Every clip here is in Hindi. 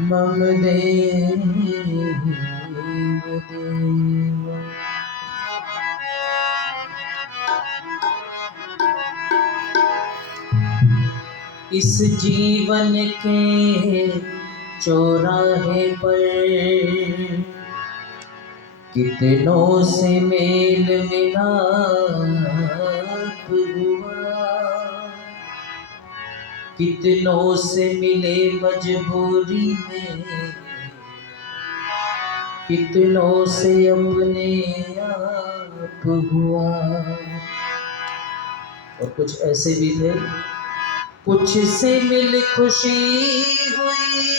मम देव देव। इस जीवन के चौराहे पर कितनों से मेल मिलाप हुआ, कितनों से मिले मजबूरी में, कितनों से अपने आप हुआ। और कुछ ऐसे भी थे, कुछ से मिल खुशी हुई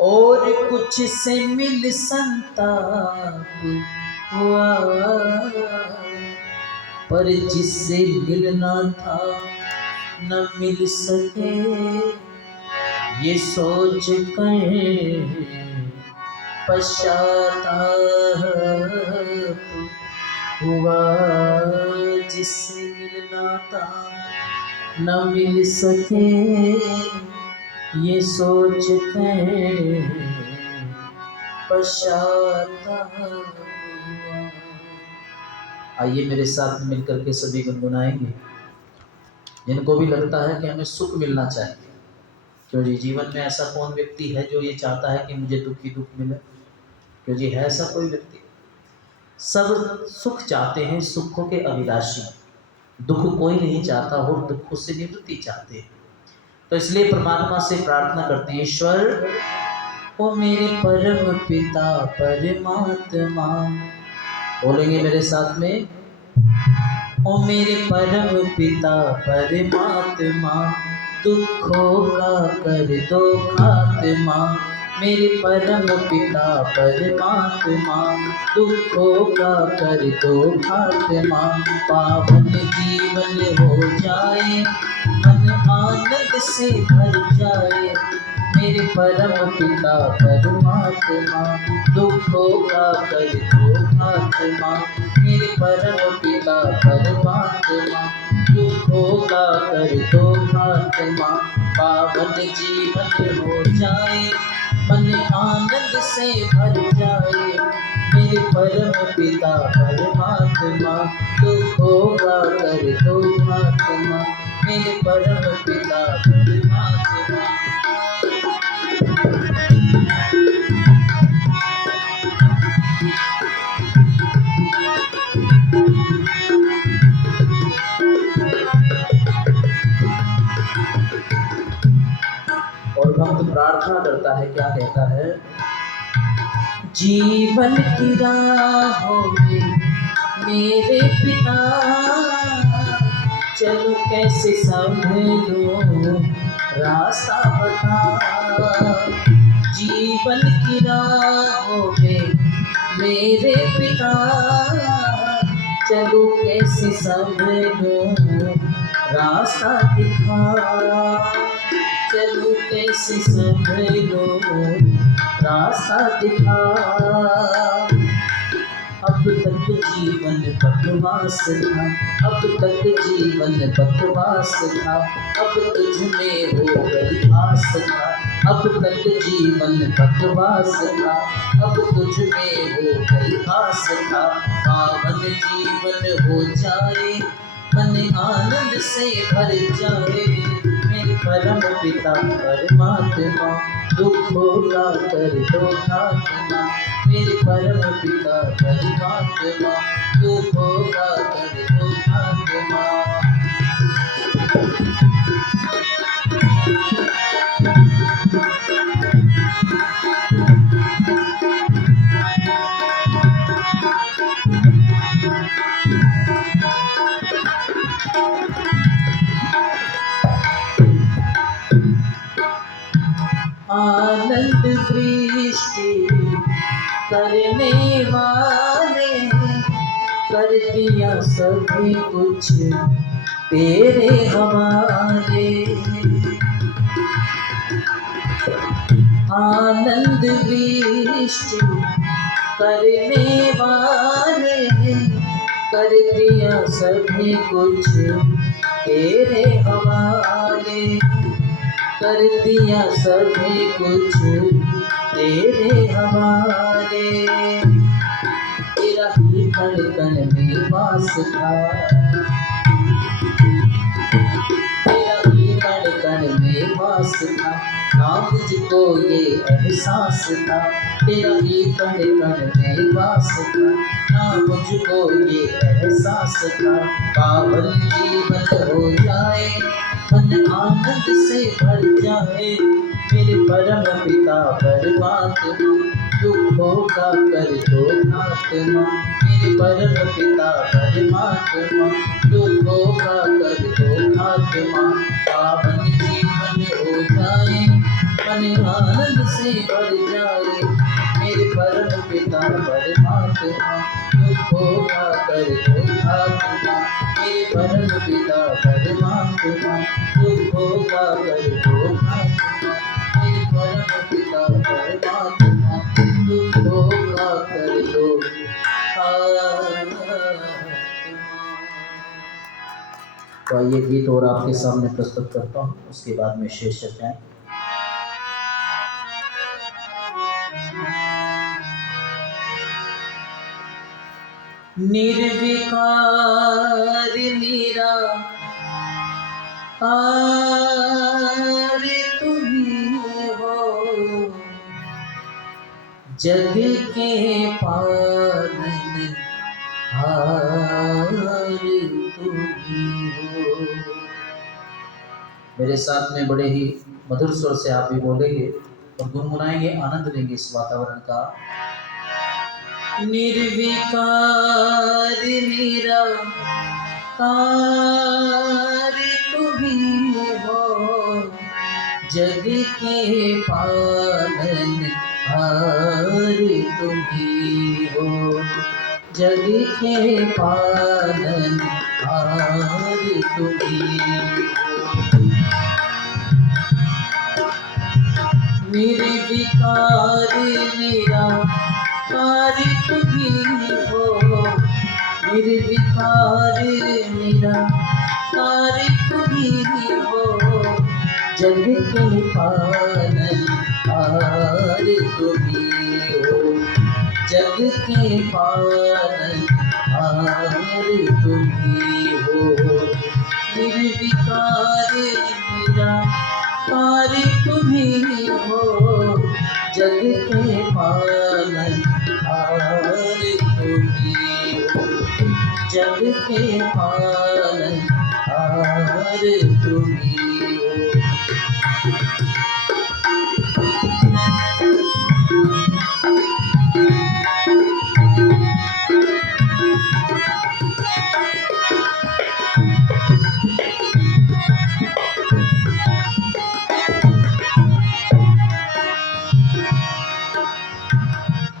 और कुछ से मिल संताप हुआ, पर जिससे मिलना था न मिल सके, ये सोच कर पश्चाताप हुआ। जिससे मिलना था न मिल सके, ये सोच कर पश्चाताप हुआ। आइए मेरे साथ मिलकर के सभी गुनगुनाएंगे। जिनको भी लगता है कि हमें सुख मिलना चाहिए, क्यों जी जीवन में ऐसा कौन व्यक्ति है जो ये चाहता है कि मुझे दुख ही दुख मिले? क्यों जी है ऐसा कोई व्यक्ति? सब सुख चाहते हैं, सुखों के अभिलाषी। दुख कोई नहीं चाहता और दुखों से निवृत्ति चाहते हैं। तो इसलिए परमात्मा से प्रार्थना करते हैं, ईश्वर ओ मेरे परम पिता परमात्मा। बोलेंगे मेरे साथ में, ओ मेरे परम पिता परमात्मा, दुखों का कर दो खात्मा। मेरे परम पिता परमात्मा, दुखों का कर दो खात्मा। पावन जीवन हो जाए, मन आनंद से भर जाए। मेरे परम पिता परमात्मा, दुखों का कर दो खात्मा। मेरे परम पिता परमात्मा, दुखों का कर दो खात्मा। पावन जीवन हो जाए, मन आनंद से भर जाए। मेरे परम पिता परमात्मा, दुखों का कर दो खात्मा। मेरे परम पिता परमात्मा। और भक्त प्रार्थना करता है, क्या कहता है? जीवन की राहों में मेरे पिता, चलो कैसे संभलो रास्ता बता। जीवन की राहों में मेरे पिता, चलो कैसे संभलो रास्ता दिखा। चलो कैसे संभलो रास्ता दिखा। अब तक जीवन बकवास था, अब तक जीवन बकवास था। अब तुझ में हो गई आस था, अब तक जीवन बकवास था। अब तुझ में हो गई आस था। पावन जीवन हो जाए, मन आनंद से भर जाए। मेरे परम पिता परमात्मा, दुखों का कर दो खात्मा। मेरे परम पिता परमात्मा, दुखों का कर दो खात्मा। आनंद वृष्टि करने वाले, कर दिया सभी कुछ तेरे हवाले। आनंद वृष्टि करने वाले, कर दिया सभी कुछ तेरे हवाले। कर दिया सभी कुछ तेरे हवाले। तेरा ही कण कण में वास था, तेरा ही कण कण में वास था, ना मुझको ये एहसास था। तेरा ही कण कण में वास था, ना मुझको ये एहसास था। पावन जीवन हो जाए, मन आनंद से भर जाए, मेरे परम पिता परमात्मा, दुखों का कर दो खात्मा। मेरे परम पिता परमात्मा, दुखों का कर दो खात्मा। पावन जीवन हो जाए, मन आनंद से भर जाए, मेरे परम पिता परमात्मा, दुखों का कर दो खात्मा। मेरे परम पिता परमात्मा, दुखों का कर दो खात्मा। मेरे परम पिता परमात्मा, दुखों का कर दो खात्मा। तो आइए गीत और आपके सामने प्रस्तुत करता हूँ, उसके बाद में शेष चर्चाएं। निर्विकार निराकार तुम्ही हो, जग के पालन हार तुम्ही हो। मेरे साथ में बड़े ही मधुर स्वर से आप भी बोलेंगे और गुनगुनाएंगे, आनंद लेंगे इस वातावरण का। निर्विकार निराकार तुम्ही हो, जग के पालन हार तुम्ही हो, जग के पालन हार तुम्ही हो। निर्विकार निराकार तुम्ही हो, निर्विकार निराकार तुम्ही हो, जग के पालन हार तुम्ही हो, जग के पालन हार तुम्ही हो। निर्विकार निराकार तुम्ही हो, जग के पालन हार तुम्ही हो, जग के पालन हार तुम्ही हो।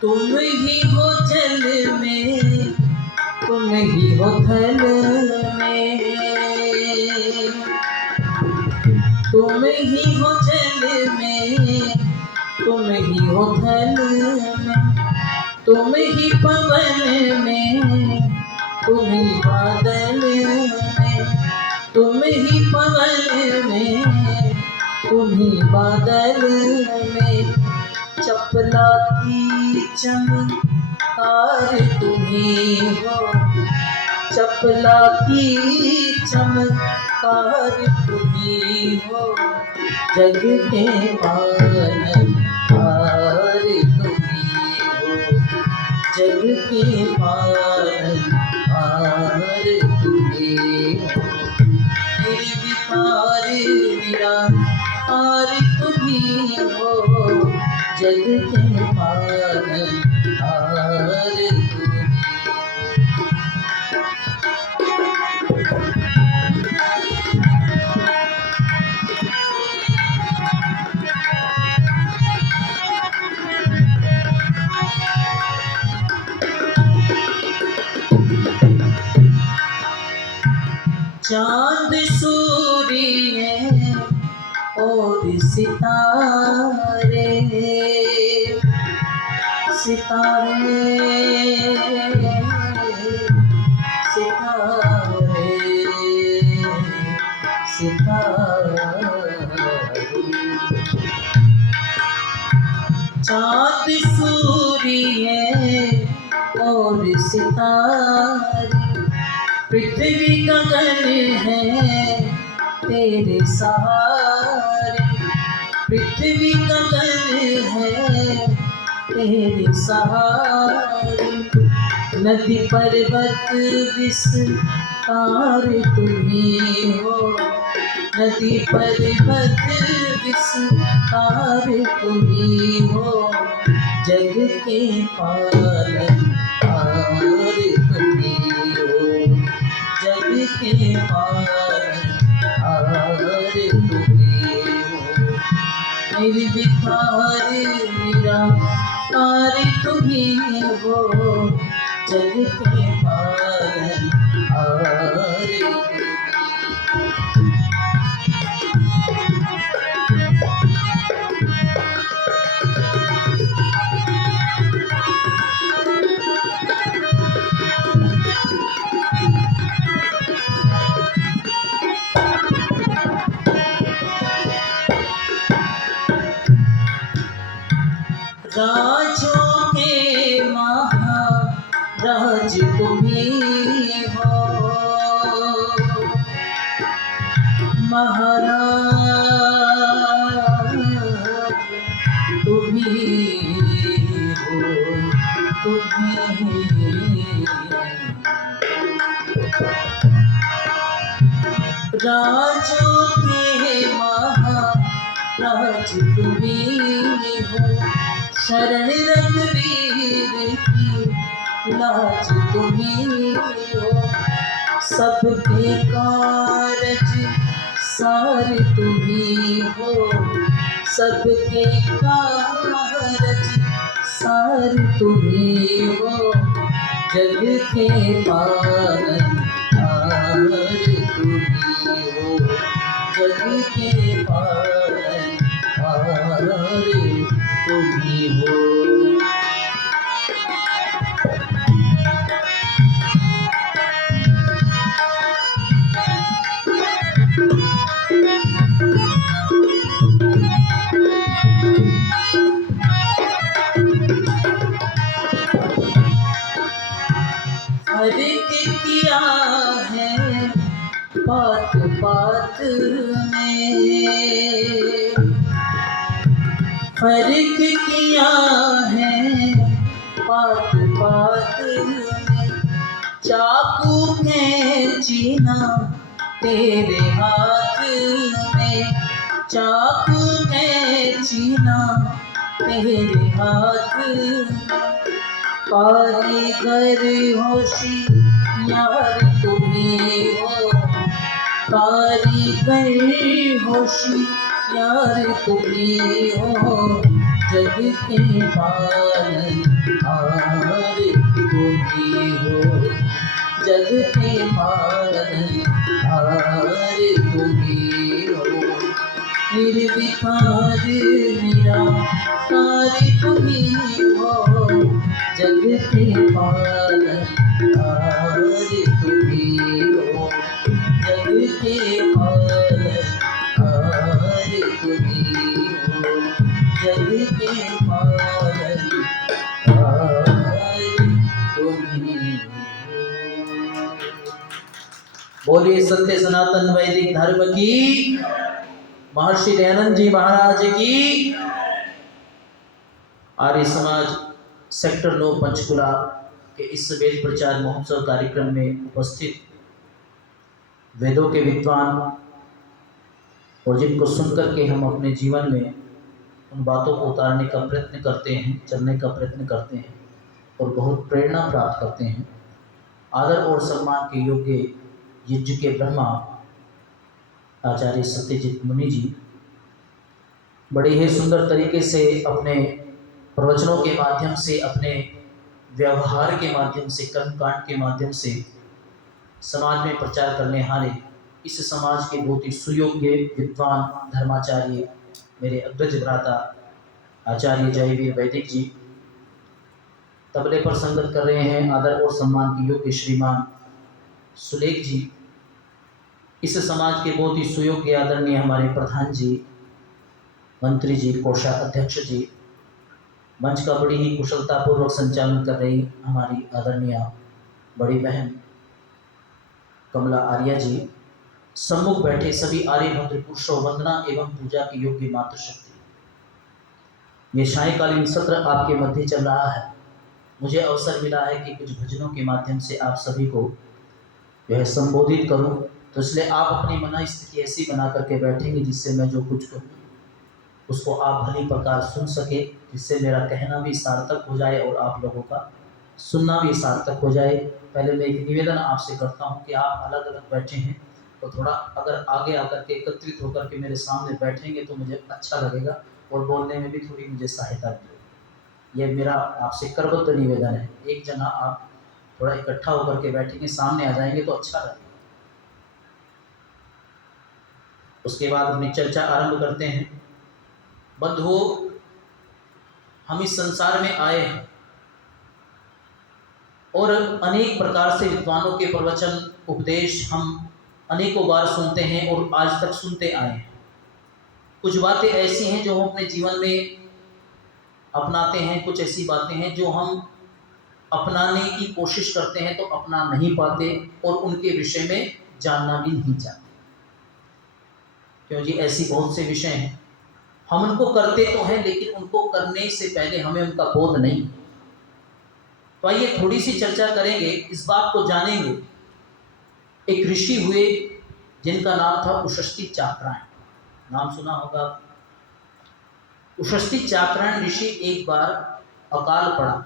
तुम ही हो जल में, तुम ही हो थल में, तुम ही हो जल में, तुम ही हो थल में, तुम ही पवन में, तुम ही बादल में, तुम ही पवन में, तुम ही बादल में। चपला की चमकार तुम्ही हो, चपला की चमकार तुम्ही हो, जग के पालन हार तुम्ही हो, जग के पालन हार तुम्ही हो। निर्विकार निराकार तुम्ही हो, जग के पालन हार तुम्ही। चांद सूर्य और सितारे, सितारे सितारे सितारे, चाँद सूर्य और सितारे, पृथ्वी गगन है तेरे सहारे, पृथ्वी गगन है तेरे सहारे, नदी पर्वत विस्तार तुम्ही हो, नदी पर्वत विस्तार तुम्ही हो, जग के पालनहार तुम्ही हो, जग के पालनहार तुम्ही हो, निर्विकार निराकार तुम्ही हो, जग के पालनहार राजों के महाराज तुम्ही हो, महाराज तुम्ही हो, तुम्ही राजों के महाराज तुम्ही हो, शरण रघुवीर की लाज तुम्ही हो, सबके कारज सार तुम्ही हो, सबके कारज सार तुम्ही हो, जग के पालनहार तुम्ही हो, जग के पालनहार तुम्ही हो। हर किया है बात बात में, फर्क किया है बात बात में, चाकू खींचना तेरे हाथ में, चाकू खींचना तेरे हाथ में, कारीगर होशियार तुम्ही हो, कारीगर होशियार तुम्ही हो, जग के पालनहार तुम्ही हो, जग के पालनहार तुम्ही हो, निर्विकार निराकार तुम्ही हो, जग के पालनहार तुम्ही हो, जग के पालनहार तुम्ही हो, जग के पालनहार तुम्ही हो। बोलिए सत्य सनातन वैदिक धर्म की, महर्षि दयानंद जी महाराज की। आर्य समाज सेक्टर 9 पंचकुला के इस वेद प्रचार महोत्सव कार्यक्रम में उपस्थित वेदों के विद्वान और जिनको सुनकर के हम अपने जीवन में उन बातों को उतारने का प्रयत्न करते हैं, चलने का प्रयत्न करते हैं और बहुत प्रेरणा प्राप्त करते हैं, आदर और सम्मान के योग्य यज्ञ के ब्रह्मा आचार्य सत्यजित मुनि जी बड़े ही सुंदर तरीके से अपने प्रवचनों के माध्यम से, अपने व्यवहार के माध्यम से, कर्मकांड के माध्यम से समाज में प्रचार करने हारे इस समाज के बहुत ही सुयोग्य विद्वान धर्माचार्य मेरे अग्रज भ्राता आचार्य जयवीर वैदिक जी तबले पर संगत कर रहे हैं। आदर और सम्मान के योग्य श्रीमान सुलेख जी, इस समाज के बहुत ही सुयोग्य आदरणीय हमारे प्रधान जी, मंत्री जी, कोषाध्यक्ष जी, मंच का बड़ी ही कुशलतापूर्वक संचालन कर रही हमारी आदरणीय बड़ी बहन कमला आर्या जी, सम्मुख बैठे सभी आर्यभद्र पुरुषों, वंदना एवं पूजा की योग्य मातृशक्ति, ये सायंकालीन सत्र आपके मध्य चल रहा है। मुझे अवसर मिला है कि कुछ भजनों के माध्यम से आप सभी को जो है संबोधित करूं, तो इसलिए आप अपनी मन स्थिति ऐसी बना करके बैठेंगे जिससे मैं जो कुछ कहूँ उसको आप भली प्रकार सुन सके, जिससे मेरा कहना भी सार्थक हो जाए और आप लोगों का सुनना भी सार्थक हो जाए। पहले मैं एक निवेदन आपसे करता हूँ कि आप अलग अलग बैठे हैं तो थोड़ा अगर आगे आकर के एकत्रित होकर के मेरे सामने बैठेंगे तो मुझे अच्छा लगेगा और बोलने में भी थोड़ी मुझे सहायता मिलेगी। ये मेरा आपसे करबद्ध निवेदन है। एक जना आप थोड़ा इकट्ठा होकर के बैठेंगे, सामने आ जाएंगे तो अच्छा लगेगा। उसके बाद अपनी चर्चा आरंभ करते हैं। बंधुओं, हम इस संसार में आए हैं और अनेक प्रकार से विद्वानों के प्रवचन उपदेश हम अनेकों बार सुनते हैं और आज तक सुनते आए हैं। कुछ बातें ऐसी हैं जो हम अपने जीवन में अपनाते हैं, कुछ ऐसी बातें हैं जो हम अपनाने की कोशिश करते हैं तो अपना नहीं पाते और उनके विषय में जानना भी नहीं चाहते। क्यों जी, ऐसी बहुत से विषय हैं, हम उनको करते तो हैं लेकिन उनको करने से पहले हमें उनका बोध नहीं। तो आइए थोड़ी सी चर्चा करेंगे, इस बात को जानेंगे। एक ऋषि हुए जिनका नाम था उषस्थि चाक्रायण, नाम सुना होगा। उषस्थि चाक्रायण ऋषि एक बार अकाल पड़ा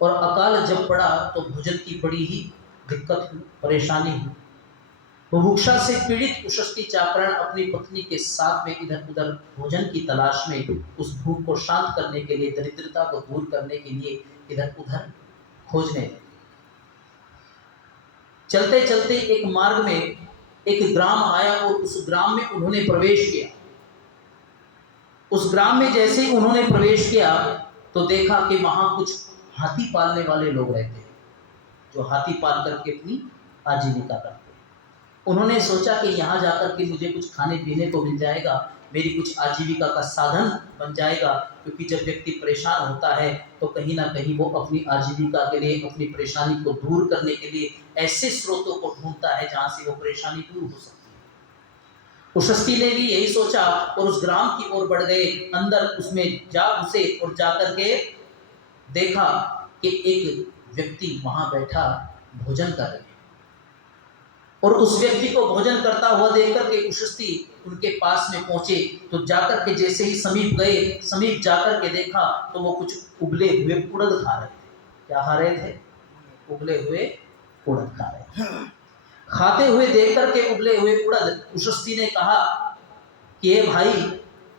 और अकाल जब पड़ा तो भोजन की बड़ी ही दिक्कत हुई, परेशानी हुई। बुभुक्षा से पीड़ित उषस्थि चाक्रायण अपनी पत्नी के साथ में इधर उधर भोजन की तलाश में उस भूख को शांत करने के लिए, दरिद्रता को दूर करने के लिए इधर उधर खोजने लगे। चलते चलते एक मार्ग में एक ग्राम आया और उस ग्राम में उन्होंने प्रवेश किया। उस ग्राम में जैसे ही उन्होंने प्रवेश किया तो देखा कि वहां कुछ हाथी पालने वाले लोग रहते हैं, जो हाथी पाल करके अपनी आजीविका करते हैं। उन्होंने सोचा कि यहाँ जाकर के मुझे कुछ खाने पीने को मिल जाएगा, मेरी कुछ आजीविका का साधन बन जाएगा। क्योंकि जब व्यक्ति परेशान होता है तो कहीं ना कहीं वो अपनी आजीविका के लिए, अपनी परेशानी को दूर करने के लिए ऐसे स्रोतों को ढूंढता है जहाँ से वो परेशानी दूर हो सकती है। उषस्थि ने भी यही सोचा और उस ग्राम की ओर बढ़ गए। अंदर उसमें जा घुसे और जाकर के देखा कि एक व्यक्ति वहां बैठा भोजन कर रहे, और उस व्यक्ति को भोजन करता हुआ देखकर के उषस्थि उनके पास में पहुंचे। तो जाकर के जैसे ही समीप गए, समीप जाकर के देखा तो वो कुछ उबले हुए उड़द खा रहे थे। क्या खा रहे थे? उबले हुए उड़द खा रहे थे। खाते हुए देखकर के उबले हुए उड़द, उषस्थि ने कहा कि ये भाई,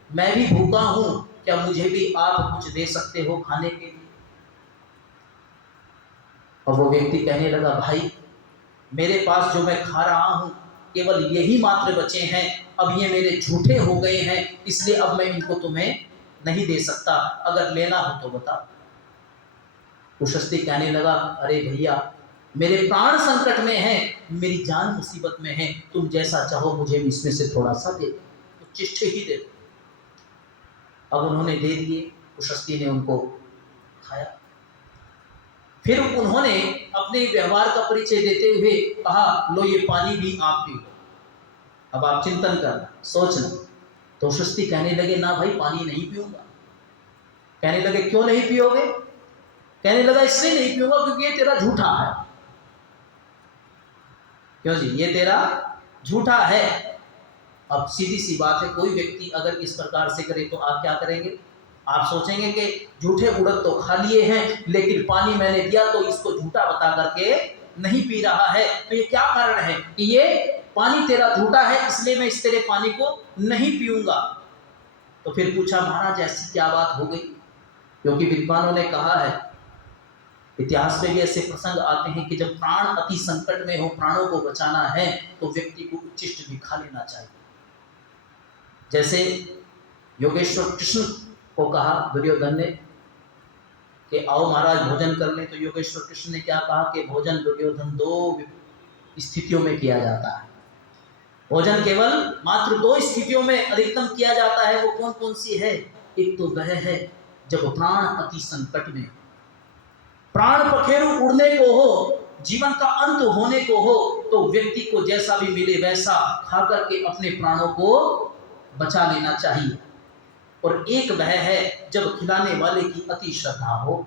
मैं भी भूखा हूं, क्या मुझे भी आप कुछ दे सकते हो खाने के लिए? और वो व्यक्ति कहने लगा, भाई मेरे पास जो मैं खा रहा हूं केवल यही मात्र बचे हैं, अब ये मेरे झूठे हो गए हैं, इसलिए अब मैं इनको तुम्हें नहीं दे सकता, अगर लेना हो तो बता। उषस्थि कहने लगा, अरे भैया, मेरे प्राण संकट में हैं, मेरी जान मुसीबत में है, तुम जैसा चाहो मुझे इसमें से थोड़ा सा दे दो, तो चिट्ठे ही दे दो। अब उन्होंने दे दिए, उषस्थि ने उनको खाया। फिर उन्होंने अपने व्यवहार का परिचय देते हुए कहा, लो ये पानी भी आप पी लो, अब आप चिंतन करना, सोचना। तो उषस्थि कहने लगे, ना भाई, पानी नहीं पीऊंगा। कहने लगे, क्यों नहीं पियोगे? कहने लगा, इसलिए नहीं पीऊंगा क्योंकि ये तेरा झूठा है। क्यों जी? ये तेरा झूठा है। अब सीधी सी बात है, कोई व्यक्ति अगर इस प्रकार से करे तो आप क्या करेंगे? आप सोचेंगे कि झूठे उड़द तो खा लिए हैं, लेकिन पानी मैंने दिया तो इसको झूठा बता करके नहीं पी रहा है, तो ये क्या कारण है कि ये पानी तेरा झूठा है, इसलिए मैं इस तेरे पानी को नहीं पीऊंगा। तो फिर पूछा, महाराज ऐसी क्या बात हो गई? क्योंकि विद्वानों ने कहा है, इतिहास में भी ऐसे प्रसंग आते हैं कि जब प्राण अति संकट में हो, प्राणों को बचाना है, तो व्यक्ति को उच्चिष्ट भी खा लेना चाहिए। जैसे योगेश्वर कृष्ण को कहा दुर्योधन ने कि आओ महाराज भोजन कर लें, तो योगेश्वर कृष्ण ने क्या कहा कि भोजन दुर्योधन दो स्थितियों में किया जाता है। भोजन केवल मात्र दो स्थितियों में अधिकतम किया जाता है। वो कौन कौन सी है? एक तो वह है जब प्राण अति संकट में, प्राण पखेरु उड़ने को हो, जीवन का अंत होने को हो, तो व्यक्ति को जैसा भी मिले वैसा खा करके अपने प्राणों को बचा लेना चाहिए। और एक वह है जब खिलाने वाले की अति श्रद्धा हो,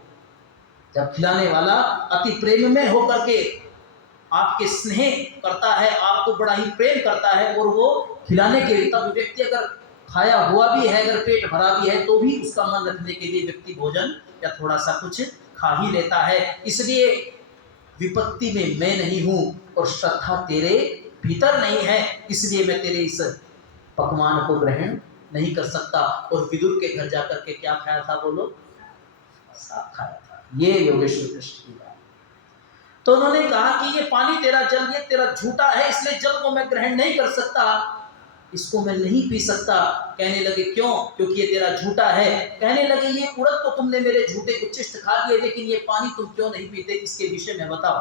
जब खिलाने वाला अति प्रेम में होकर के आपके स्नेह करता है, आपको बड़ा ही प्रेम करता है, और वो खिलाने के लिए, तब व्यक्ति अगर खाया हुआ भी है, अगर पेट भरा भी है, तो भी उसका मन रखने के लिए व्यक्ति भोजन या थोड़ा सा कुछ खा ही लेता है। इसलिए विपत्ति में मैं नहीं हूं और श्रद्धा तेरे भीतर नहीं है, इसलिए मैं तेरे इस पकवान को ग्रहण नहीं कर सकता। और विदुर के घर जाकर के क्या खाया था, बोलो? साग खाया था। ये योगेश्वर कृष्ण की बात। तो उन्होंने कहा कि ये पानी तेरा जल, ये तेरा झूठा है, इसलिए जल को मैं ग्रहण नहीं कर सकता, इसको मैं नहीं पी सकता। कहने लगे क्यों? क्योंकि ये तेरा झूठा है। कहने लगे ये उड़द तो तुमने मेरे झूठे उच्छिष्ट खा लिए, लेकिन ये पानी तुम क्यों नहीं पीते, इसके विषय में बताओ।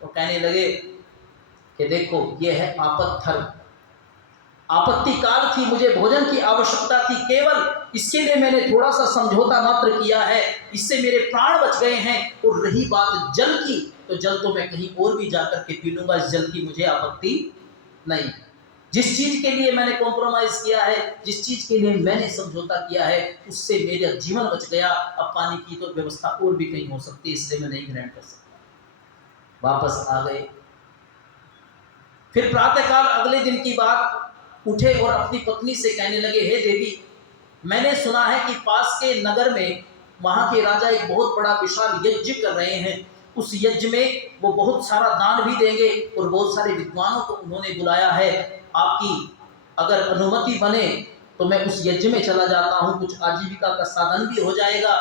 तो कहने लगे कि देखो ये है आपत्थर, आपत्ति काल थी, मुझे भोजन की आवश्यकता थी, केवल इसके लिए मैंने थोड़ा सा समझौता मात्र किया है, इससे मेरे प्राण बच गए हैं। और रही बात जल की, तो जल तो मैं कहीं और भी जाकर के पी लूंगा, इस जल की मुझे आपत्ति नहीं। जिस चीज के लिए मैंने कॉम्प्रोमाइज किया है, जिस चीज के लिए मैंने समझौता किया है, उससे मेरा जीवन बच गया। अब पानी की तो व्यवस्था और भी कहीं हो सकती है, इसलिए मैं नहीं ग्रहण कर सकता। वापस आ गए। फिर प्रातःकाल अगले दिन की बात, उठे और अपनी पत्नी से कहने लगे, हे देवी, मैंने सुना है कि पास के नगर में वहां के राजा एक बहुत बड़ा विशाल यज्ञ कर रहे हैं, उस यज्ञ में वो बहुत सारा दान भी देंगे और बहुत सारे विद्वानों को उन्होंने बुलाया है। आपकी अगर अनुमति बने तो मैं उस यज्ञ में चला जाता हूँ, कुछ आजीविका का साधन भी हो जाएगा,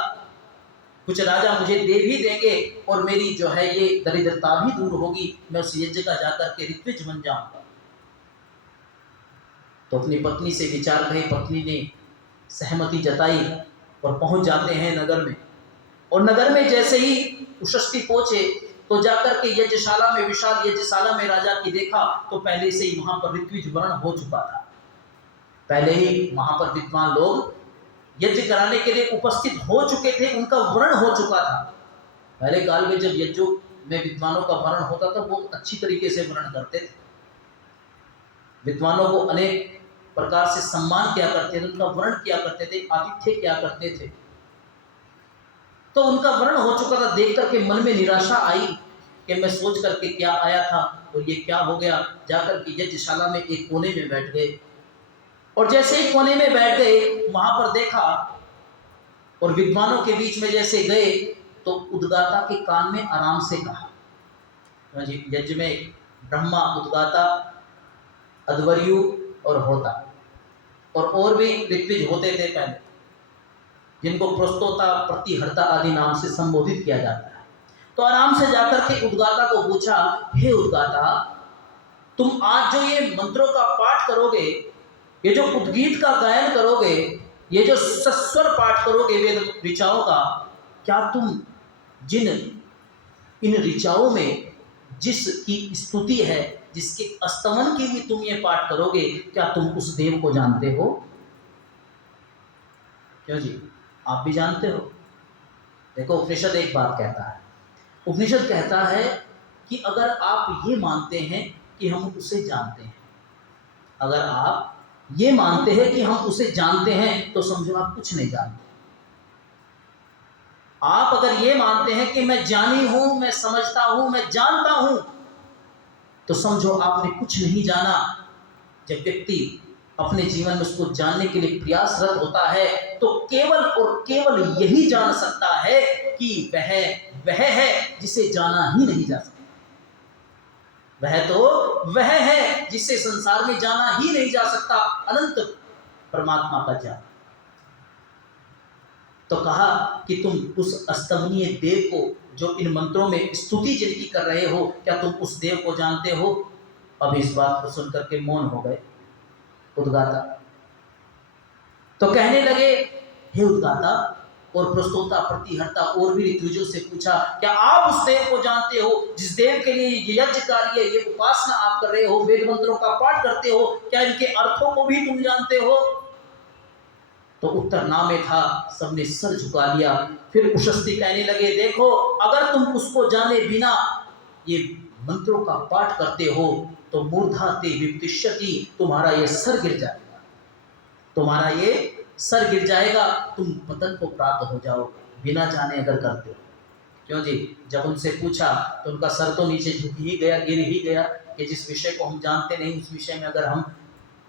कुछ राजा मुझे दे भी देंगे और मेरी जो है ये दरिद्रता भी दूर होगी, मैं उस यज्ञ का जाकर के ऋत्विज बन जाऊंगा। तो अपनी पत्नी से विचार कही, पत्नी ने सहमति जताई और पहुंच जाते हैं नगर में। और नगर में जैसे ही उषष्टि पहुंचे तो जाकर के यज्ञशाला में, विशाल यज्ञशाला में राजा की देखा तो पहले से ही वहां पर ऋत्विज वर्ण हो चुका था। पहले ही वहां पर विद्वान लोग यज्ञ कराने के लिए उपस्थित हो चुके थे, उनका वर्ण हो चुका था। पहले काल में जब यज्ञों में विद्वानों का वर्ण होता था, बहुत अच्छी तरीके से वर्ण करते थे, विद्वानों को अनेक प्रकार से सम्मान किया करते थे, उनका वर्ण किया करते थे, आतिथ्य किया करते थे। तो उनका वर्ण हो चुका था। देख करके मन में निराशा आई कि मैं सोच करके क्या आया था और ये क्या हो गया। जाकर के यज्ञशाला में एक कोने में बैठ गए और जैसे ही कोने में बैठ गए, वहां पर देखा और विद्वानों के बीच में जैसे गए तो उद्गाता के कान में आराम से कहा, यज्ञ में ब्रह्मा, उद्गाता, अध्वर्यु और होता और भी ऋत्विज होते थे पहले, जिनको प्रस्तोता, प्रतिहर्ता आदि नाम से संबोधित किया जाता है। तो आराम से जाकर के उद्गाता को पूछा, हे उद्गाता, तुम आज जो ये मंत्रों का पाठ करोगे, ये जो उद्गीत का गायन करोगे, ये जो सस्वर पाठ करोगे वेद ऋचाओं का, क्या तुम जिन इन ऋचाओं में जिसकी स्तुति है, जिसके स्तमन के लिए तुम ये पाठ करोगे, क्या तुम उस देव को जानते हो? क्यों जी, आप भी जानते हो? देखो, उपनिषद एक बात कहता है, उपनिषद कहता है कि अगर आप ये मानते हैं कि हम उसे जानते हैं, अगर आप ये मानते हैं कि हम उसे जानते हैं, तो समझो आप कुछ नहीं जानते। आप अगर ये मानते हैं कि मैं ज्ञानी हूं, मैं समझता हूं, मैं जानता हूं, तो समझो आपने कुछ नहीं जाना। जब व्यक्ति अपने जीवन में उसको जानने के लिए प्रयासरत होता है, तो केवल और केवल यही जान सकता है कि वह है जिसे जाना ही नहीं जा सकता। वह है जिसे संसार में जाना ही नहीं जा सकता, अनंत परमात्मा का ज्ञान। तो कहा कि तुम उस अस्तमनीय देव को, जो इन मंत्रों में स्तुति जिनकी कर रहे हो, क्या तुम उस देव को जानते हो? अब इस बात को सुनकर के मौन हो गए उद्गाता। तो कहने लगे, हे उद्गाता और प्रस्तोता, प्रतिहर्ता और भी ऋत्विजों से पूछा, क्या आप उस देव को जानते हो जिस देव के लिए ये यज्ञ कार्य, ये उपासना आप कर रहे हो, वेद मंत्रों का पाठ करते हो, क्या इनके अर्थों को भी तुम जानते हो? तो उत्तर ना में था, सबने सर झुका लिया। फिर उशस्ती कहने लगे, देखो अगर तुम उसको जाने बिना ये मंत्रों का पाठ करते हो तो मूर्धा ते विपतिष्यति, तुम्हारा ये सर गिर जाएगा, तुम्हारा ये सर गिर जाएगा, तुम पतन को प्राप्त हो जाओगे बिना जाने अगर करते हो। क्यों जी? जब उनसे पूछा तो उनका सर तो नीचे झुक ही गया, गिर ही गया कि जिस विषय को हम जानते नहीं उस विषय में अगर हम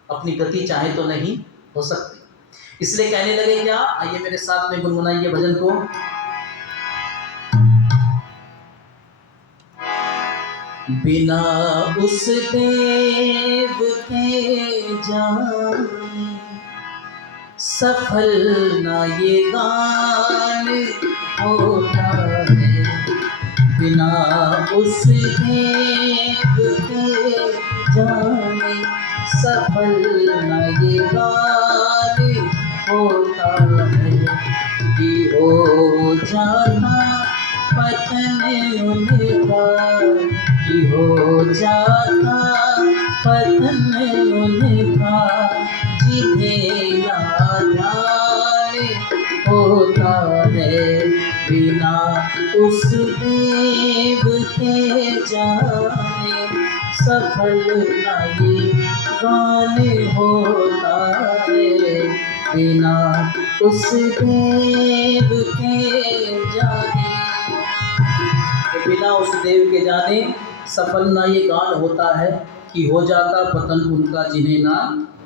अपनी गति चाहे तो नहीं हो सकती। इसलिए कहने लगे क्या, आइए मेरे साथ में गुनगुनाइए भजन को। बिना उस देव के जाने सफल ना ये गान होता है, बिना उस देव के जाने सफल ना ये गान होता है। कि हो जाना पतन उनका, कि हो जाता पतन उनका, जिन्हें नादान होता है। बिना उस देव के जाने सफल नहीं गाने होता है, बिना उस देव के जाने, बिना उस देव के जाने सफल ना ये गान होता है। कि हो जाता पतन उनका, जिन्हें ना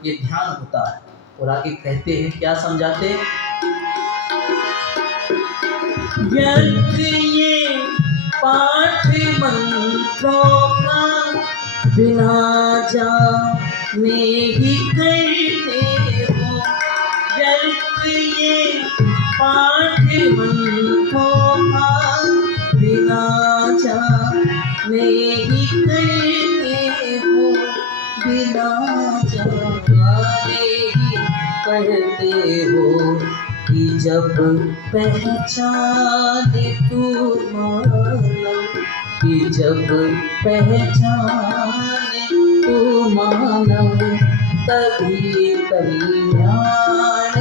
ये ध्यान होता है। और आगे कहते हैं, क्या समझाते, यज्ञ ये पाठ मंत्रों का बिना जाने ही करते हो, यज्ञ ये पाठ मंत्रों का बिना जाने ही करते हो, बिना जाने ही करते हो। कि जब पहचाने तू मानव, कि जब पहचाने तू मानव, तभी कल्याण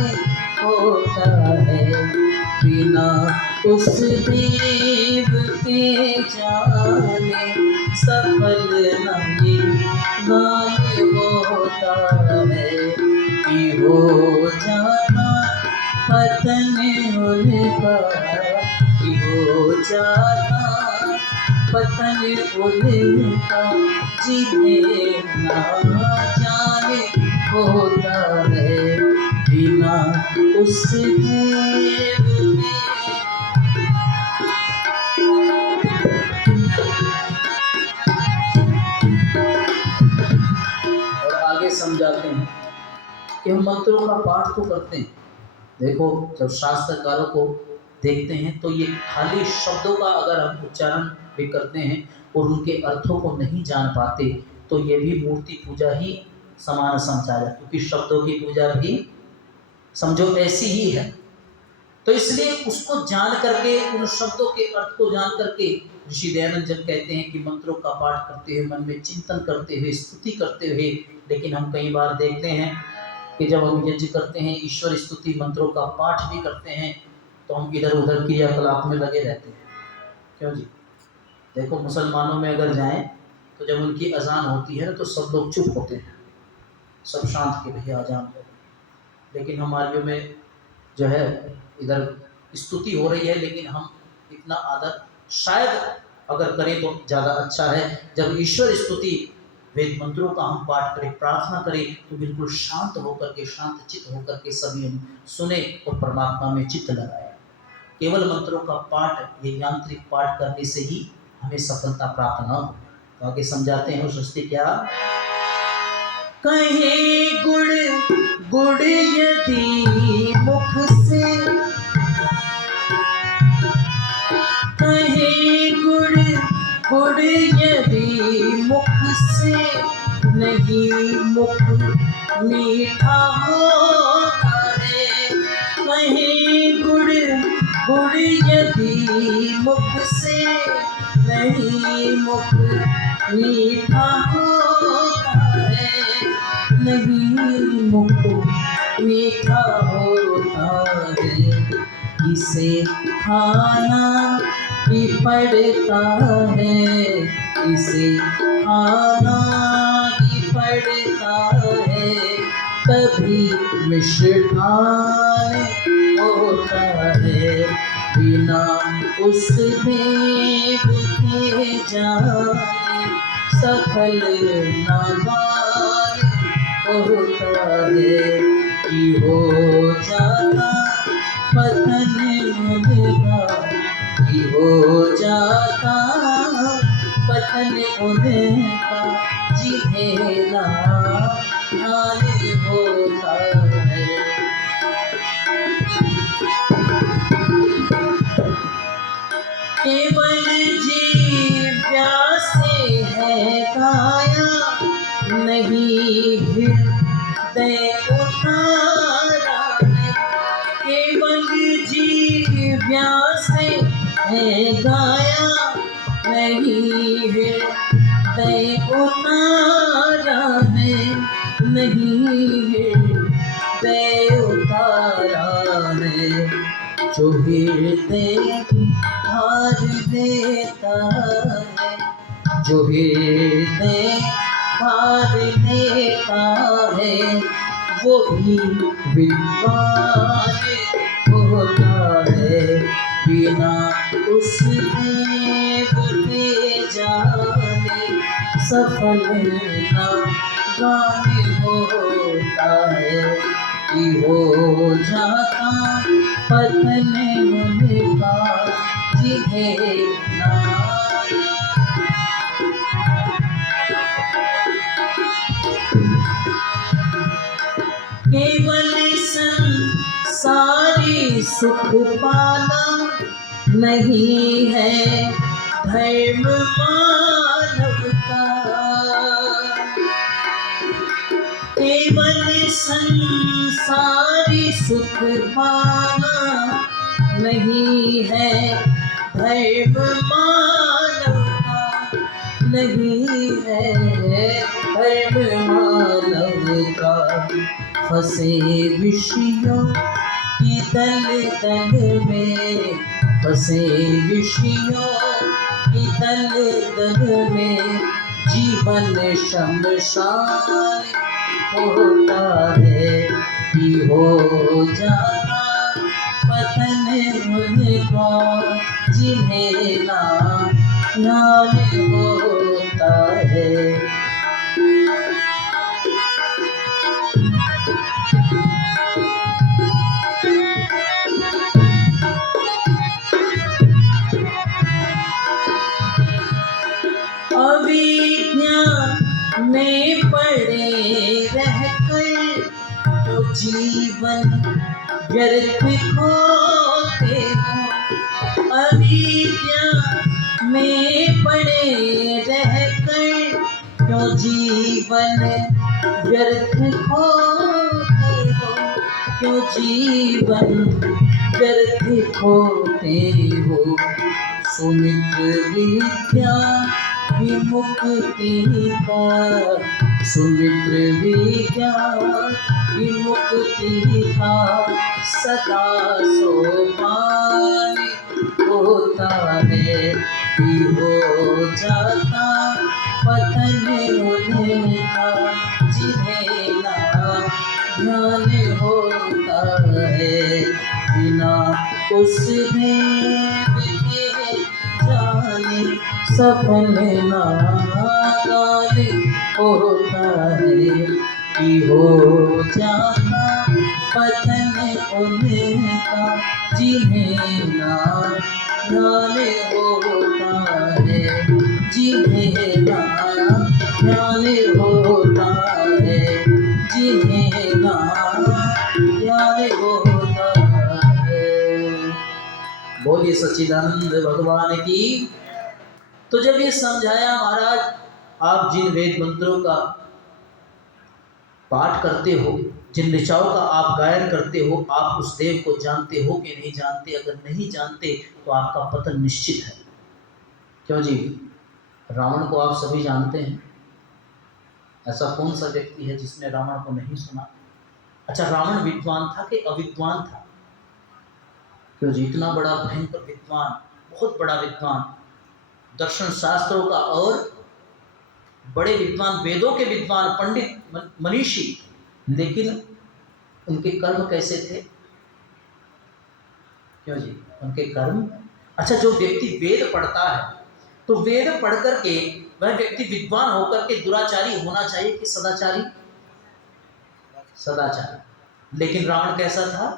होता है। बिना उस देव के जाने सफल नहीं गान होता है। कि हो जाना पतन उनका, कि हो जाना पतन उनका, जिन्हें ना जाने होता है। बिना उस देव के, और आगे समझाते हैं कि हम मंत्रों का पाठ तो करते हैं। देखो जब शास्त्रकारों को देखते हैं तो ये खाली शब्दों का अगर हम उच्चारण भी करते हैं और उनके अर्थों को नहीं जान पाते तो ये भी मूर्ति पूजा ही समान समझा जाए, क्योंकि शब्दों की पूजा भी समझो ऐसी ही है। तो इसलिए उसको जान करके, उन शब्दों के अर्थ को जान करके, ऋषि दयानंद जब कहते हैं कि मंत्रों का पाठ करते हुए, मन में चिंतन करते हुए, स्तुति करते हुए, लेकिन हम कई बार देखते हैं कि जब हम यज्ञ करते हैं, ईश्वर स्तुति मंत्रों का पाठ भी करते हैं, तो हम इधर उधर क्रियाकलाप में लगे रहते हैं। क्यों जी? देखो मुसलमानों में अगर जाएं तो जब उनकी अजान होती है ना तो सब लोग चुप होते हैं, सब शांत के भैया अजान हो। लेकिन हमारे में जो है इधर स्तुति हो रही है, लेकिन हम इतना आदर शायद अगर करें तो ज़्यादा अच्छा है। जब ईश्वर स्तुति वेद मंत्रों का हम पाठ करें, प्रार्थना करें, तो बिल्कुल शांत होकर के, शांत चित्त होकर के सभी हम सुने और परमात्मा में चित्त लगाए। केवल मंत्रों का पाठ, ये यांत्रिक पाठ करने से ही हमें सफलता प्राप्त न हो। तो आगे समझाते हैं सृष्टि क्या, कहे गुड़ गुड़ यदि मुख से, कहे गुड़ गुड़ यदि मुख से, नहीं मुख मीठा होता है। कहे गुड़ गुड़ यदि मुख से, नहीं मुख मीठा होता है, नहीं मुख मीठा होता है, इसे खाना भी पड़ता है, इसे खाना भी पड़ता है। कभी मिष्ठान होता है, बिना उस देव के जाने सफल नामान होता है। कि हो जाता पतन उनका, कि हो जाता पतन उनका, जिन्हें ना ध्यान होता है। केवल जीव्या से है गाया, नहीं हृदय उतारा है। केवल जीव्या से है गाया, नहीं हृदय उतारा है, नहीं हृदय उतारा है। जो हृदय हार देता है, जो हृदय हार देता है, वो भी विद्वान होता है। बिना उस देव के जाने सफल ना गाने होता है। कि हो जाता पतन उनका, जिन्हें नाया। केवल संसारी सुख पाना नहीं है धर्म मानव का। केवल संसारी सुख पाना नहीं है धर्म मानव का, नहीं है धर्म मानव का। फंसे विषयों की दलदल में, फंसे विषयों की दलदल में, जीवन शमशान होता है। कि हो जाता पतन उनका, जिन्हें ना ध्यान होता है। अविद्या में पड़े रहकर तो जीवन व्यर्थ खोते हो। अविद्या में पड़े रहकर तो जीवन व्यर्थ खोते हो, क्यों जीवन व्यर्थ खोते हो। सुमित्र विद्या विमुक्ति का, सुमित्र विद्या विमुक्ति का सदा सोपान होता है। कि हो जाता पतन उनका, जिन्हें ना ध्यान होता है। बिना उस देव के जाने सफल ना गाने होता है। कि हो जाता पतन उनका, जिन्हें ना गाने होता है, जिन्हें ना गाने होता है, जिन्हें ना गाने होता है। बोलिए सच्चिदानंद भगवान की। तो जब ये समझाया महाराज, आप जिन वेद मंत्रों का पाठ करते हो, जिन ऋचाओं का आप गायन करते हो, आप उस देव को जानते हो कि नहीं जानते? अगर नहीं जानते तो आपका पतन निश्चित है। क्यों जी? रावण को आप सभी जानते हैं। ऐसा कौन सा व्यक्ति है जिसने रावण को नहीं सुना? अच्छा, रावण विद्वान था कि अविद्वान था? क्यों जी? इतना बड़ा भयंकर विद्वान, बहुत बड़ा विद्वान, दर्शन शास्त्रों का और बड़े विद्वान, वेदों के विद्वान, पंडित, मनीषी, लेकिन उनके कर्म कैसे थे? क्यों जी? उनके कर्म, अच्छा, जो व्यक्ति वेद पढ़ता है तो वेद पढ़ करके वह व्यक्ति विद्वान होकर के दुराचारी होना चाहिए कि सदाचारी? सदाचारी। लेकिन रावण कैसा था?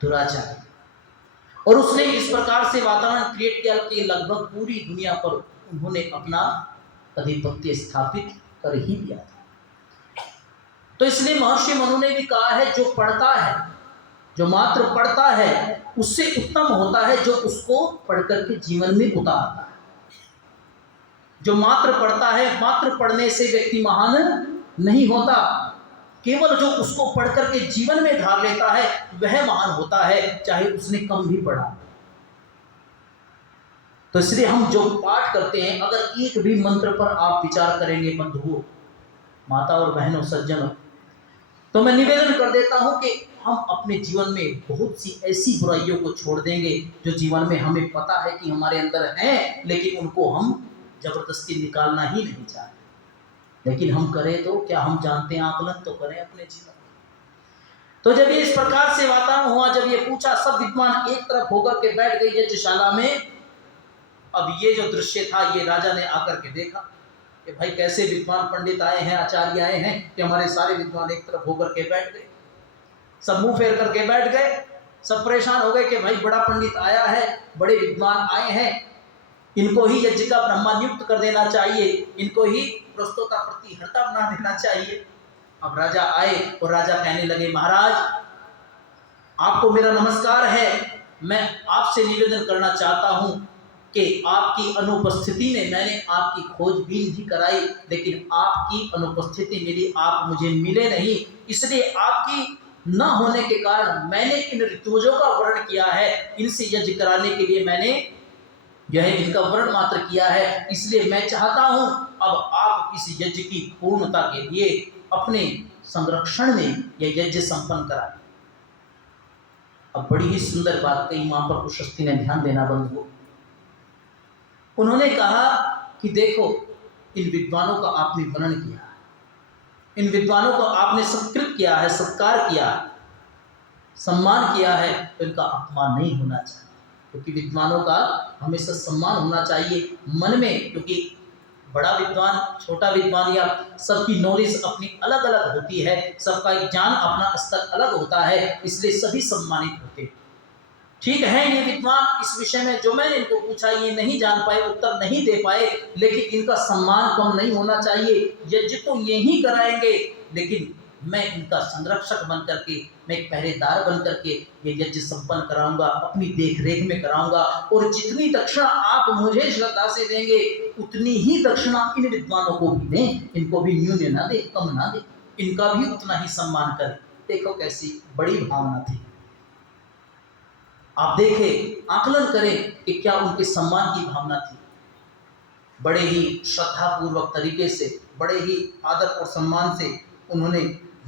दुराचारी। और उसने इस प्रकार से वातावरण क्रिएट किया कि लगभग पूरी दुनिया पर उन्होंने अपना आधिपत्य स्थापित कर ही दिया था। तो इसलिए महर्षि मनु ने भी कहा है, जो पढ़ता है, जो मात्र पढ़ता है, उससे उत्तम होता है जो उसको पढ़ करके जीवन में उतारता है। जो मात्र पढ़ता है, मात्र पढ़ने से व्यक्ति महान नहीं होता, केवल जो उसको पढ़ करके जीवन में धार लेता है वह महान होता है, चाहे उसने कम भी पढ़ा। तो इसलिए हम जो पाठ करते हैं, अगर एक भी मंत्र पर आप विचार करेंगे बंधुओं, माता और बहनों, सज्जनों, तो मैं निवेदन कर देता हूं कि हम अपने जीवन में बहुत सी ऐसी बुराइयों को छोड़ देंगे जो जीवन में हमें पता है कि हमारे अंदर हैं, लेकिन उनको हम जबरदस्ती निकालना ही नहीं चाहते। लेकिन हम करें तो क्या? हम जानते हैं, आकलन तो करें अपने जीवन में। तो जब ये इस प्रकार से वातावरण हुआ, जब ये पूछा, सब विद्वान एक तरफ होकर के बैठ गए यज्ञशाला में। अब ये जो दृश्य था, ये राजा ने आकर के देखा कि भाई कैसे विद्वान पंडित आए हैं, आचार्य आए हैं, कि हमारे सारे विद्वान एक तरफ होकर के बैठ गए। सब मुंह फेर करके बैठ गए, सब परेशान हो गए कि भाई बड़ा पंडित आया है, बड़े विद्वान आए हैं, इनको ही यज्ञ का ब्रह्मा नियुक्त कर देना चाहिए, इनको ही प्रस्तोता प्रतिहर्ता बना देना चाहिए। अब राजा आए और राजा कहने लगे, महाराज आपको मेरा नमस्कार है, मैं आपसे निवेदन करना चाहता हूं कि आपकी अनुपस्थिति में मैंने आपकी खोजबीन भी कराई, लेकिन आपकी अनुपस्थिति मिली, आप मुझे मिले नहीं, इसलिए आपकी न होने के कारण मैंने इन ऋतुजों का वर्ण किया है, इनसे यज्ञ कराने के लिए मैंने जो है इनका वर्ण मात्र किया है। इसलिए मैं चाहता हूं अब आप इस यज्ञ की पूर्णता के लिए अपने संरक्षण में यह यज्ञ संपन्न कराएं। अब बड़ी ही सुंदर बात कही वहां पर कुशस्ती ने, ध्यान देना बंधुओं। उन्होंने कहा कि देखो, इन विद्वानों का आपने वर्णन किया, इन विद्वानों को आपने सत्कृत किया है, सत्कार किया, सम्मान किया है, तो इनका अपमान नहीं होना चाहिए, क्योंकि विद्वानों का हमेशा सम्मान होना चाहिए मन में, क्योंकि बड़ा विद्वान, छोटा विद्वान, या सबकी नॉलेज अपनी अलग अलग होती है, सबका ज्ञान अपना स्तर अलग होता है, इसलिए सभी सम्मानित होते हैं। ठीक है, ये विद्वान इस विषय में जो मैंने इनको पूछा ये नहीं जान पाए, उत्तर नहीं दे पाए, लेकिन इनका सम्मान कम नहीं होना चाहिए। यज्ञ तो ये ही कराएंगे, लेकिन मैं इनका संरक्षक बन करके, मैं एक पहरेदार बन करके ये यज्ञ संपन्न कराऊंगा, अपनी देख रेख में कराऊंगा, और जितनी दक्षिणा आप मुझे श्रद्धा से देंगे उतनी ही दक्षिणा इन विद्वानों को भी दें, इनको भी न्यून ना दे, कम ना दे, इनका भी उतना ही सम्मान करें। देखो कैसी बड़ी भावना थी। आप देखें, आकलन करें कि क्या उनके सम्मान की भावना थी। बड़े ही श्रद्धापूर्वक तरीके से, बड़े ही आदर और सम्मान से उन्होंने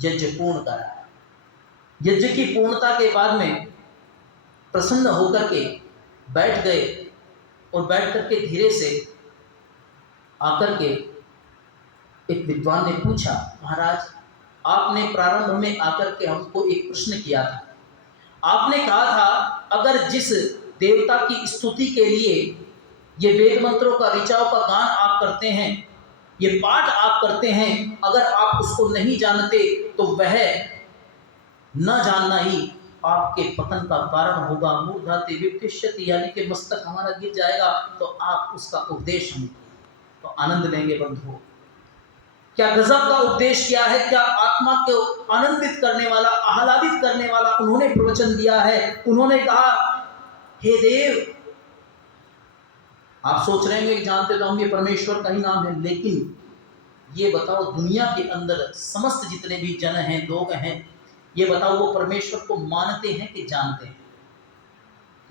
यज्ञ पूर्ण कराया। यज्ञ की पूर्णता के बाद में प्रसन्न होकर के बैठ गए, और बैठ करके धीरे से आकर के एक विद्वान ने पूछा, महाराज आपने प्रारंभ में आकर के हमको एक प्रश्न किया था, आपने कहा था अगर जिस देवता की स्तुति के लिए ये वेद मंत्रों का ऋचाओं का गान आप करते हैं, ये पाठ आप करते हैं, अगर आप उसको नहीं जानते तो वह न जानना ही आपके पतन का कारण होगा। मूर्धाते विपतिष्यति, यानी कि मस्तक हमारा गिर जाएगा, तो आप उसका उपदेश हम तो आनंद लेंगे बंधुओं। क्या गजब का उपदेश किया है, क्या आत्मा को आनंदित करने वाला, आह्लादित करने वाला उन्होंने प्रवचन दिया है। उन्होंने कहा, हे देव, आप सोच रहे हैं कि जानते तो हम ये परमेश्वर का ही नाम है, लेकिन ये बताओ दुनिया के अंदर समस्त जितने भी जन हैं, लोग हैं, ये बताओ वो परमेश्वर को मानते हैं कि जानते हैं?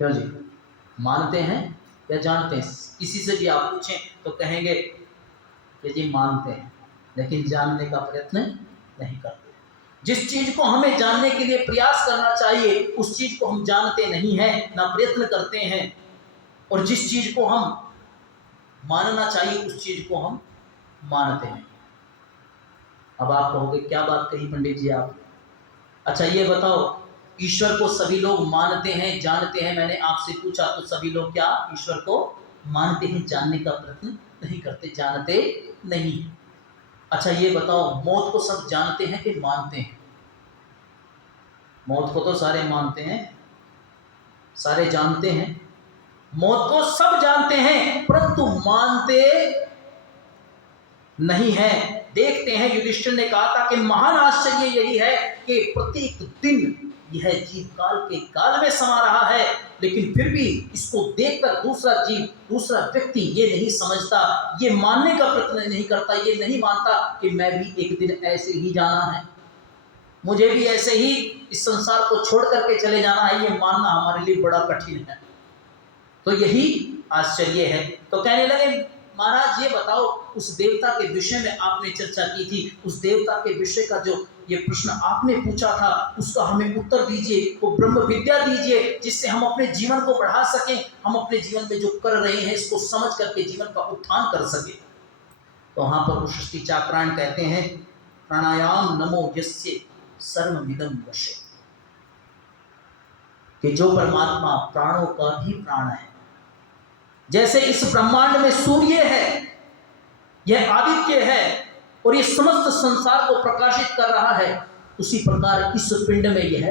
क्यों जी, मानते हैं या जानते हैं? किसी से भी आप पूछें तो कहेंगे कि जी मानते हैं, लेकिन जानने का प्रयत्न नहीं करते। जिस चीज को हमें जानने के लिए प्रयास करना चाहिए उस चीज को हम जानते नहीं हैं, ना प्रयत्न करते हैं, और जिस चीज को हम मानना चाहिए उस चीज को हम मानते हैं। अब आप कहोगे क्या बात कही पंडित जी आप। अच्छा ये बताओ, ईश्वर को सभी लोग मानते हैं, जानते हैं। मैंने आपसे पूछा तो सभी लोग क्या ईश्वर को मानते हैं, जानने का प्रयत्न नहीं करते, जानते नहीं। अच्छा ये बताओ, मौत को सब जानते हैं कि मानते हैं? मौत को तो सारे मानते हैं, सारे जानते हैं। मौत को सब जानते हैं परंतु मानते नहीं है। देखते हैं, युधिष्ठिर ने कहा था कि महान आश्चर्य यही है कि प्रत्येक दिन यह जीव काल के काल में समा रहा है, लेकिन फिर भी इसको देखकर दूसरा जीव, दूसरा व्यक्ति ये नहीं समझता, ये मानने का प्रयत्न नहीं करता, ये नहीं मानता कि मैं भी एक दिन ऐसे ही जाना है, मुझे भी ऐसे ही इस संसार को छोड़ करके चले जाना है। ये मानना हमारे लिए बड़ा कठिन है। तो यही आश्चर्य है। तो कहने लगे महाराज ये बताओ, उस देवता के विषय में आपने चर्चा की थी, उस देवता के विषय का जो ये प्रश्न आपने पूछा था उसका हमें उत्तर दीजिए, वो ब्रह्म विद्या दीजिए जिससे हम अपने जीवन को बढ़ा सकें, हम अपने जीवन में जो कर रहे हैं इसको समझ करके जीवन का उत्थान कर सके। तो वहां पर सृष्टि चाक्रायण कहते हैं प्राणायाम नमो यस्य सर्वमिदं वशे, कि जो परमात्मा प्राणों का भी प्राण है। जैसे इस ब्रह्मांड में सूर्य है, यह आदित्य है और ये समस्त संसार को प्रकाशित कर रहा है, उसी प्रकार इस पिंड में यह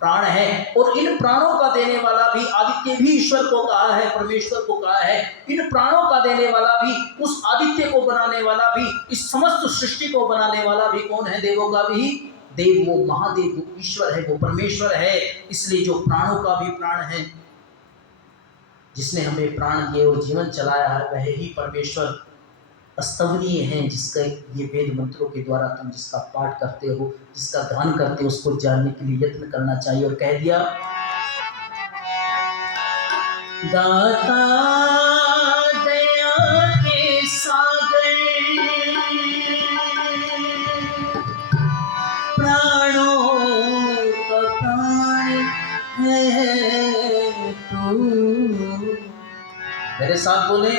प्राण है। और इन प्राणों का देने वाला भी, आदित्य भी ईश्वर को कहा है, परमेश्वर को कहा है, इन प्राणों का देने वाला भी, उस आदित्य को बनाने वाला भी, इस समस्त सृष्टि को बनाने वाला भी कौन है? देवों का भी देव, वो महादेव, वो ईश्वर है, वो परमेश्वर है। इसलिए जो प्राणों का भी प्राण है, जिसने हमें प्राण दिए और जीवन चलाया है, वह ही परमेश्वर अस्तवनीय है, जिसका ये वेद मंत्रों के द्वारा तुम जिसका पाठ करते हो, जिसका ध्यान करते हो, उसको जानने के लिए यत्न करना चाहिए। और कह दिया दाता दया के सागर प्राणों का प्राण है तू। मेरे साथ बोले,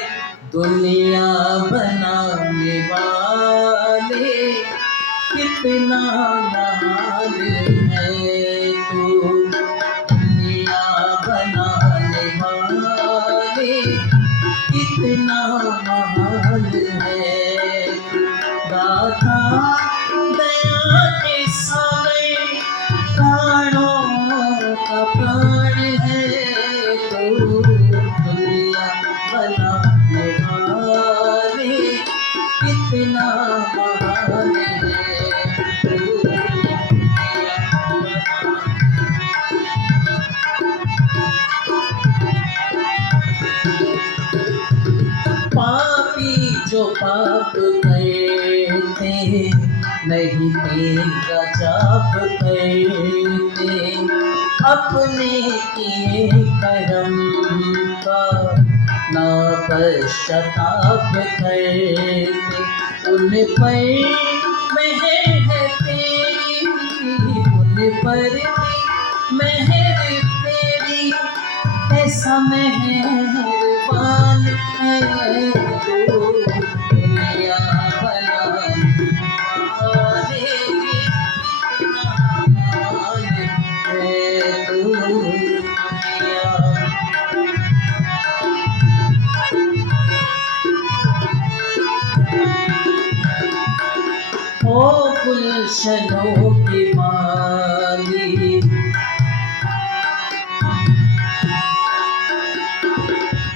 दुनिया बनाने वाले कितना महान है तू, दुनिया बनाने वाले कितना महान है। दाता दया के सागर प्राणों का प्राण है तू, दुनिया बनाने वाले कितना महान है तू, दुनिया पापी जो पाप करते नहीं तेरा जाप करते, अपने किए कर्म का ना पश्चाताप करते, उन पर मेहर है तेरी, उन पर मेहर तेरी, ऐसा मेहरबान है तू, दुनिया बनाने वाले कितना महान है तू, दुनिया। ओ गुलशनों के माली,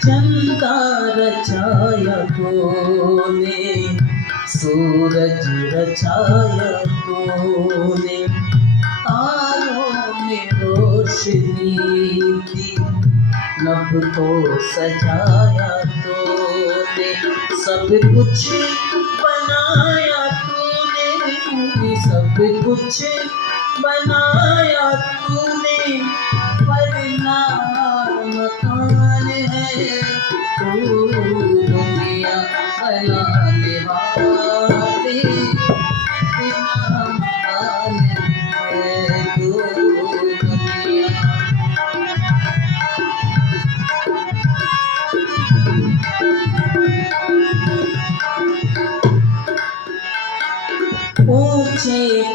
चंदा रचाया तूने, सूरज रचाया तूने, तारों में रोशनी दी, नभ को सजाया तूने, सब कुछ बनाया तूने, सब कुछ बनाया तूने, वरना मकान है तू, दुनिया बनाने वाले कितना महान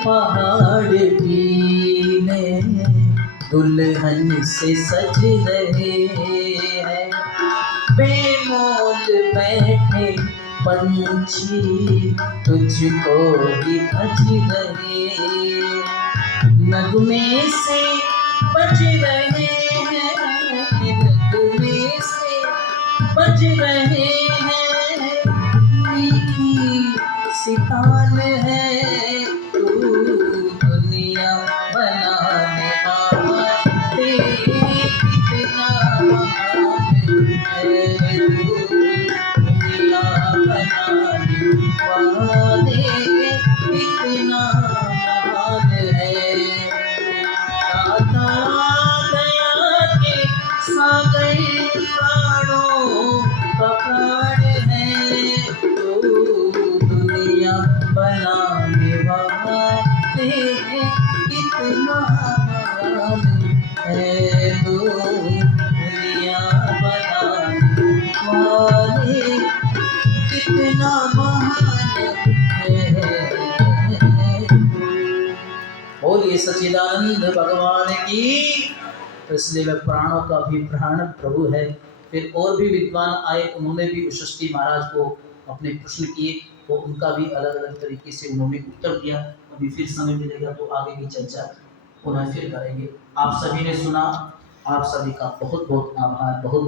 पहाड़ भी दुल्हन से सज रहे हैं। बेमोल बैठे पंछी तुझको ही भज रहे, नगमे से बज रहे हैं, नगमे से बज रहे हैं। मीठी सी तान है तू दुनिया बनाने वाला, कितना महान है तू दुनिया बनाने वाले, कितना महान है। दाता दया के सागर प्राणों का प्राण है तू दुनिया बनाने वाले, कितना महान है तू दुनिया बनाने वाले, कितना महान है। बोलिए सच्चिदानंद भगवान की। तो इसलिए वह प्राणों का भी प्राण प्रभु है। फिर और भी विद्वान आए, उन्होंने भी वशिष्ठी महाराज को अपने प्रश्न किए, तो उनका भी अलग अलग तरीके से उन्होंने उत्तर दिया। अभी फिर समय मिलेगा तो आगे की चर्चा पुनः फिर करेंगे। आप सभी ने सुना, आप सभी का बहुत बहुत आभार, बहुत